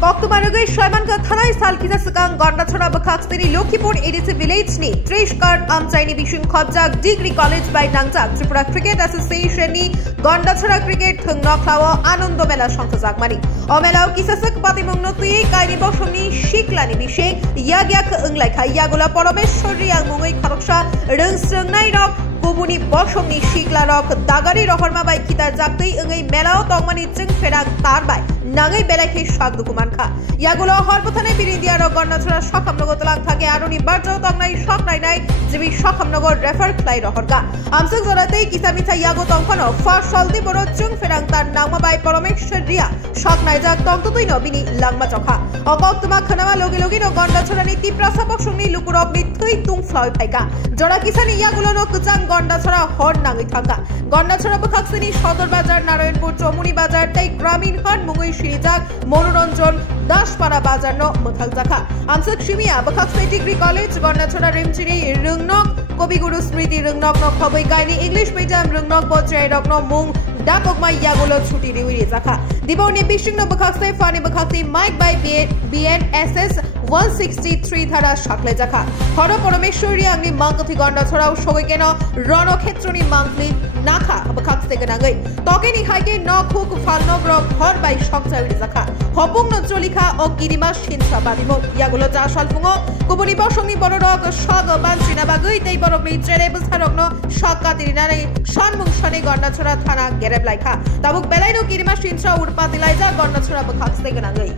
Koktumanagoi Shaimanka Thanai Salkita Sakang Gondachora Bakakstani Lokipur ADC Village ni Trish Card Amchaini Bishun Khobjak Degree College by Nangja Tripura Cricket Association ni Gondachora Cricket Thungnok Lawa Anondo Mela Shankazak Mani Omelao Kisasak Patimung Notui Kaini Boshoni Shiklani Bishe Yagyak Unglaka Yagula Poromeshwari Yang Mungoi Kharoksha Rungsrungnai Rock Kubuni Boshoni Shiklarok Dagari Rohorma by Kita Jakti Ungai Melao Tongmani Jing Fedak Tarbai Nangai Belaki Shakdukuman Yagulo Horpotane Birindia Gondachora Shakamnogotalang Take Aruni Barjo Tongnai Shoknai Nai Jibi Shakamnogo Refer Klai Rohorga Amsuk Zorate Kisamita Yago Tongkono Far Shaldi Boro Chung Ferang Tar Nangma by Poromeshwariya Shoknai Jak Tongtutuino Bini Langma Chokha Okoktuma Khanama Logi Logino Gondachora ni Tiprasabok Shungni Lukurok ni Tui Tung Floy Paika Jora Kisani Yagulo no Kuchang Gondachora Hor Nangi Thanga Gondachora Bakaksini Shodor Bazar Narayanpur Chomuni Bazar Tai Gramin Hot Mungui Shirijak Monoranjon Dashpara Bazar no Muthakjaka Amsak Shimia Bakaksai Degree College Gondachora Rimchiri Rungnok Kobiguru Smriti Rungnok no Khoboi Gaini English Medium Rungnok Bochai Rok no Mung Dakokma Yagulo Chuti Riwiri Zaka Diboni Bishing no Bakaksai Fani Bakaksai Mike by BNSS 163 Thara Shakle Jaka Horo Poromeshwari Angni Mangkathi Gondachora Shogekeno Rono Khetroni Mangli Nakha Bakaksai Ganangai Tokeni Haike no Khuk Falno Grok Hor by Shokchari Zaka Hopung no Trolika o Kirima Shinsha Badimo Yagulo Jashal Fungo Kubuni Boshoni Borok Shog Banchina Bagui Dei Borokli Jere Busarokno Shokka Tirinare Shanmung Shani Gondachora Thana Gereb Laika Tabuk Belaino Kirima Shinsha Urpati Laiza Gondachora Bakaksai Ganangai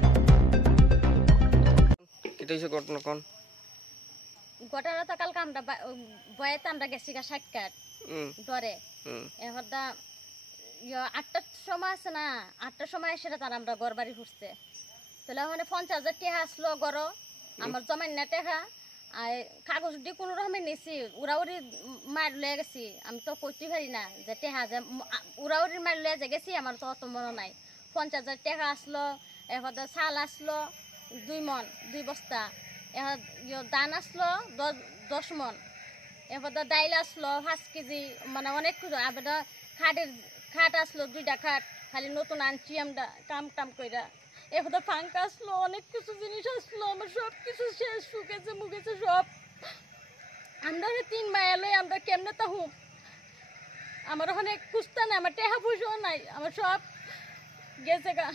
ঘটনা তো কালকে আমরা বয়েতে আমরা গেছি গা ষাটকাট ডরে এহদা ৮টার সময় আছে না ৮টার সময় এসে তার আমরা ঘর বাড়ি ঘুরছে তাহলে ওখানে ৫০,০০০ টাকা আসলো গড় আমার জমাই না টাকা আর কাগজ দিয়ে কোনো রকমে নিছি উড়াউড়ি মার লয়ে গেছি আমি তো করতে পারি না যে টাকা যে উড়াউড়ি মার লয়ে যে গেছি আমার তো অত মনে নাই ৫০,০০০ টাকা আসলো এহদা চাল আসলো 2 মন 2 বস্তা দান আসলো 10 মন এবার ডাইল আসলো 5 কেজি মানে অনেক কিছু আবার খাট আসলো 2টা খাট খালি নতুন আনছি আমরা কাম কইরা এবার পাঙ্কা আসলো অনেক কিছু জিনিস আসলো আমার সব কিছু শেষ শুকেছে মুখেছে সব আমরা 3 মাইল লই আমরা কেমনে তা হুম আমার অনেক কুস্তা না আমার টাকা পয়সাও নাই আমার সব গেছে গা